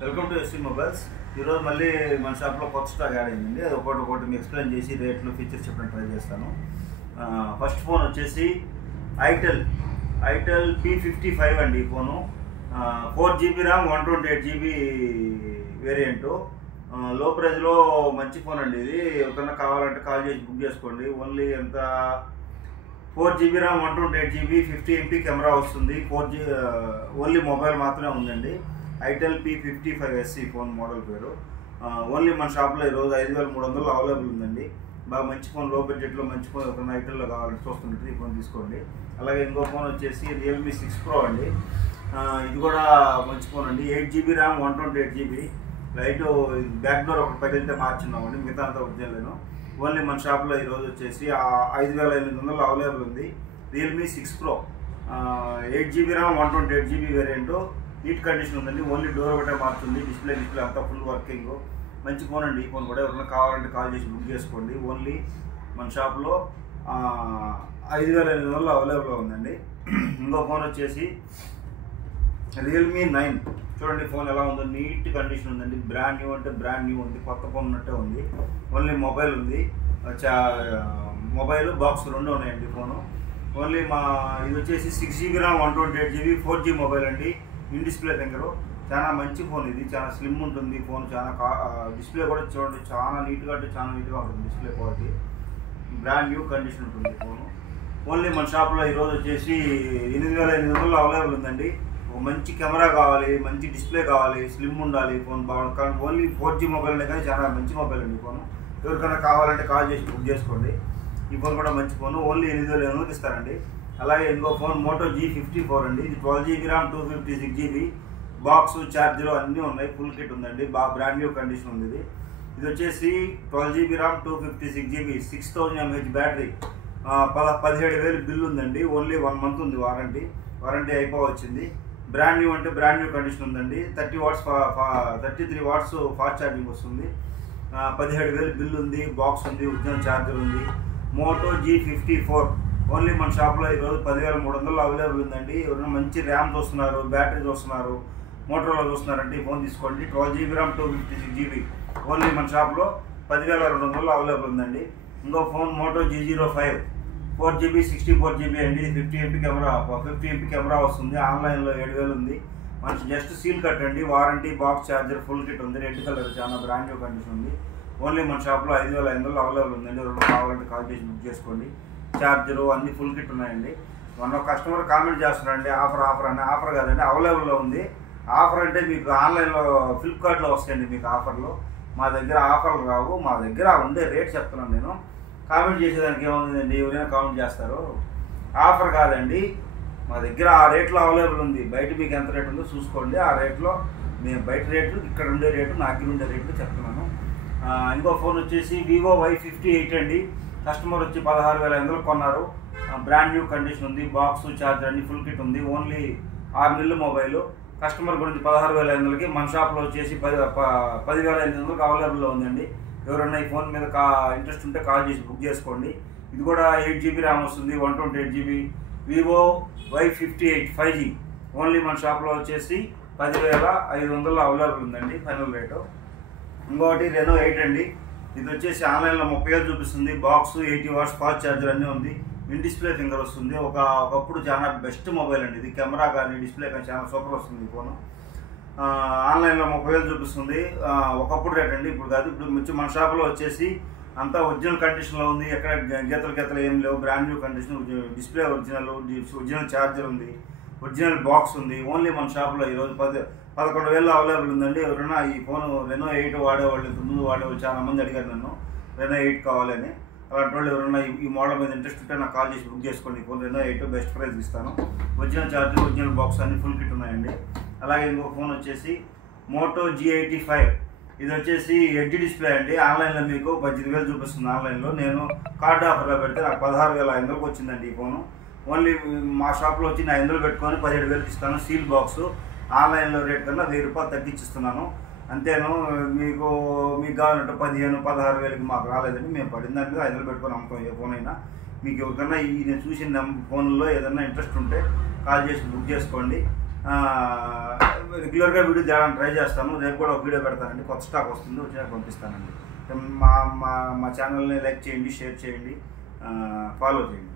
Welcome to SC mobiles. ఈరోజు మళ్ళీ మన షాప్లో కొత్త స్టాక్ యాడ్ అయిందండి. అది ఒకటి మీకు ఎక్స్ప్లెయిన్ చేసి రేట్లు ఫీచర్స్ చెప్పడానికి ట్రై చేస్తాను. ఫస్ట్ ఫోన్ వచ్చేసి ఐటెల్ P55 అండి. ఈ phone 4GB RAM 128GB variant. లో ప్రైజ్లో మంచి ఫోన్ అండి. ఇది ఎవరికన్నా కావాలంటే కాల్ చేసి బుక్ చేసుకోండి. ఓన్లీ ఎంత 4GB RAM 128GB 50MP camera వస్తుంది. 4G ఓన్లీ మొబైల్ మాత్రమే ఉందండి. ఐటెల్ P55SC ఫోన్ మోడల్ పేరు. ఓన్లీ మన షాప్లో ఈరోజు 5300 అవైలబుల్ ఉందండి. బాగా మంచి ఫోన్, లో బడ్జెట్లో మంచి ఫోన్ ఒక ఐటెల్లో కావాలంటే చూస్తుంటే ఈ ఫోన్ తీసుకోండి. అలాగే ఇంకో ఫోన్ వచ్చేసి Realme 6 Pro అండి. ఇది కూడా మంచి ఫోన్ అండి. 8GB RAM 128GB. Light back door ఒకటి పగిలితే మార్చున్నామండి, మిగతా అంతా ఒరిజినల్. ఓన్లీ మన షాప్లో ఈరోజు వచ్చేసి 5800 అవైలబుల్ ఉంది. Realme 6 Pro 8GB RAM 128GB variant. Neat condition ఉందండి. ఓన్లీ డోర్ ఒకటే మారుతుంది. డిస్ప్లే అంతా ఫుల్ వర్కింగ్. మంచి ఫోన్ అండి. ఈ ఫోన్ కూడా ఎవరైనా కావాలంటే కాల్ చేసి బుక్ చేసుకోండి. ఓన్లీ మన షాప్లో 5800 అవైలబుల్గా ఉందండి. ఇంకో ఫోన్ వచ్చేసి Realme 9. చూడండి ఫోన్ ఎలా ఉందో, నీట్ కండిషన్ ఉందండి. బ్రాండ్ న్యూ అంటే బ్రాండ్ న్యూ ఉంది, కొత్త ఫోన్ ఉన్నట్టే ఉంది. ఓన్లీ మొబైల్ ఉంది, మొబైల్ బాక్స్ రెండు ఉన్నాయండి ఫోను. ఓన్లీ ఇది వచ్చేసి 6GB RAM 128GB 4G mobile అండి. In display finger. చాలా మంచి ఫోన్ ఇది. చాలా స్లిమ్ ఉంటుంది ఫోన్. చాలా డిస్ప్లే కూడా చూడండి, చాలా నీట్గా అంటే చాలా నీట్గా ఉంటుంది display quality. Brand new condition ఉంటుంది ఫోను. ఓన్లీ మన షాప్లో ఈరోజు వచ్చేసి 8800 అవైలబుల్ ఉందండి. ఒక మంచి కెమెరా కావాలి, మంచి డిస్ప్లే కావాలి, స్లిమ్ ఉండాలి ఫోన్ బాగా. ఓన్లీ 4G మొబైల్ అనే కానీ చాలా మంచి మొబైల్ అండి ఫోను. ఎవరికైనా కావాలంటే కాల్ చేసి బుక్ చేసుకోండి. ఈ ఫోన్ కూడా మంచి ఫోన్. ఓన్లీ 8800 ఇస్తారండి. అలాగే ఇంకో ఫోన్ Moto G54 అండి. ఇది 12GB RAM 256GB box, charger అన్నీ ఉన్నాయి. ఫుల్ కిట్ ఉందండి. బాగా బ్రాండ్ న్యూ కండిషన్ ఉంది ఇది. ఇది వచ్చేసి 12GB RAM 256GB 6000 mAh battery. 17,000 bill ఉందండి. ఓన్లీ 1 మంత్ ఉంది వారంటీ అయిపోవచ్చింది. బ్రాండ్ న్యూ అంటే బ్రాండ్ న్యూ కండిషన్ ఉందండి. 33 వాట్స్ ఫాస్ట్ ఛార్జింగ్ వస్తుంది. 17,000 బిల్ ఉంది. బాక్స్ ఉంది, ఒరిజినల్ ఛార్జర్ ఉంది. Moto G54 ఓన్లీ మన షాప్లో ఈరోజు 10,300 అవైలబుల్ ఉందండి. ఎవరైనా మంచి ర్యామ్ చూస్తున్నారు, బ్యాటరీ చూస్తున్నారు, మోటరోలా చూస్తున్నారంటే ఈ ఫోన్ తీసుకోండి. 12GB ర్యామ్ 256GB ఓన్లీ మన షాప్లో 10,200 అవైలబుల్ ఉందండి. ఇంకో phone Moto G05 4GB 64GB అండి. 50MP కెమెరా వస్తుంది. ఆన్లైన్లో 7,000 ఉంది. మనకి జస్ట్ సీల్ కట్ అండి. Warranty, box, charger full kit ఉంది. రెడ్ కలర్ చాలా బ్రాండ్ న్యూ కండిషన్ ఉంది. ఓన్లీ మన షాప్లో 5,500 అవైలబుల్ ఉందండి. ఎవరైనా కావాలంటే కాల్ చేసి బుక్ చేసుకోండి. ఛార్జరు అన్ని ఫుల్ కిట్ ఉన్నాయండి. మొన్న కస్టమర్ కామెంట్ చేస్తున్నారండి ఆఫర్ అని. ఆఫర్ కాదండి, అవైలబుల్లో ఉంది. ఆఫర్ అంటే మీకు ఆన్లైన్లో ఫ్లిప్కార్ట్లో వస్తాయండి మీకు ఆఫర్లు. మా దగ్గర ఆఫర్లు రావు. మా దగ్గర ఉండే రేట్ చెప్తున్నాను నేను. కామెంట్ చేసేదానికి ఏముందండి, ఎవరైనా కామెంట్ చేస్తారు. ఆఫర్ కాదండి, మా దగ్గర ఆ రేట్లో అవైలబుల్ ఉంది. బయట మీకు ఎంత రేట్ ఉందో చూసుకోండి. ఆ రేట్లో మేము బయట రేటు, ఇక్కడ ఉండే రేటు, నా దగ్గర ఉండే రేట్లు చెప్తున్నాను. ఇంకో ఫోన్ వచ్చేసి Vivo Y58 అండి. కస్టమర్ వచ్చి 16,500 కొన్నారు. బ్రాండ్ న్యూ కండిషన్ ఉంది. బాక్స్, ఛార్జర్ అన్ని ఫుల్ కిట్ ఉంది. ఓన్లీ 6 నెలల మొబైల్. కస్టమర్ గురించి 16,500కి మన షాప్లో వచ్చేసి 10,500 అవైలబుల్లో ఉందండి. ఎవరన్నా ఈ ఫోన్ మీద ఇంట్రెస్ట్ ఉంటే కాల్ చేసి బుక్ చేసుకోండి. ఇది కూడా 8GB ర్యామ్ వస్తుంది, 128GB. Vivo Y58 5G only మన షాప్లో వచ్చేసి 10,500 అవైలబుల్ ఉందండి ఫైనల్ రేటు. ఇంకొకటి Reno 8 అండి. ఇది వచ్చేసి ఆన్లైన్లో 30,000 చూపిస్తుంది. బాక్స్, 80 వాట్స్ ఫాస్ట్ ఛార్జర్ అన్నీ ఉంది. ఇన్ డిస్ప్లే ఫింగర్ వస్తుంది. ఒకప్పుడు చాలా బెస్ట్ మొబైల్ అండి ఇది. కెమెరా కానీ డిస్ప్లే కానీ చాలా సూపర్ వస్తుంది ఈ ఫోను. ఆన్లైన్లో 30,000 చూపిస్తుంది. ఒకప్పుడు రేట్ అండి, ఇప్పుడు కాదు. ఇప్పుడు మన షాప్లో వచ్చేసి అంతా ఒరిజినల్ కండిషన్లో ఉంది. ఎక్కడ గీతలు ఏం లేవు. Brand new condition. Display original charger ఉంది, ఒరిజినల్ బాక్స్ ఉంది. ఓన్లీ మన షాప్లో ఈరోజు 11,000 అవైలబుల్ ఉందండి. ఎవరైనా ఈ ఫోన్ Reno 8 వాడేవాళ్ళు, ముందు వాడేవాళ్ళు చాలా మంది అడిగారు నన్ను Reno 8 కావాలని. అలాంటి వాళ్ళు ఎవరైనా ఈ మోడల్ మీద ఇంట్రెస్ట్ ఉంటే నాకు కాల్ చేసి బుక్ చేసుకోండి. ఈ ఫోన్ Reno 8 బెస్ట్ ప్రైస్ ఇస్తాను. ఒరిజినల్ ఛార్జర్, ఒరిజినల్ బాక్స్ అన్ని ఫుల్ కిట్ ఉన్నాయండి. అలాగే ఇంకో ఫోన్ వచ్చేసి Moto G85. ఇది వచ్చేసి ఎడ్జ్ డిస్ప్లే అండి. ఆన్లైన్లో మీకు 18,000 చూపిస్తుంది. ఆన్లైన్లో నేను కార్డ్ ఆఫర్లో పెడితే నాకు 16,500 వచ్చిందండి ఈ ఫోను. ఓన్లీ మా షాప్లో వచ్చి 500 పెట్టుకొని 17,000 ఇస్తాను. Seal box. ఆన్లైన్లో రేట్ కన్నా 1,000 రూపాయలు తగ్గించిస్తున్నాను అంతేను. మీకు కావాలంటే 15,000-16,000కి మాకు రాలేదండి. మేము పడిన దాని మీద 500 పెట్టుకొని అమ్ముతాం ఏ ఫోన్ అయినా. మీకు ఎవరికన్నా నేను చూసిన ఫోన్లో ఏదన్నా ఇంట్రెస్ట్ ఉంటే కాల్ చేసి బుక్ చేసుకోండి. రెగ్యులర్గా వీడియో తేడానికి ట్రై చేస్తాను. రేపు కూడా ఒక వీడియో పెడతానండి, కొత్త స్టాక్ వస్తుంది, వచ్చాక పంపిస్తానండి. మా ఛానల్ని లైక్ చేయండి, షేర్ చేయండి, ఫాలో చేయండి.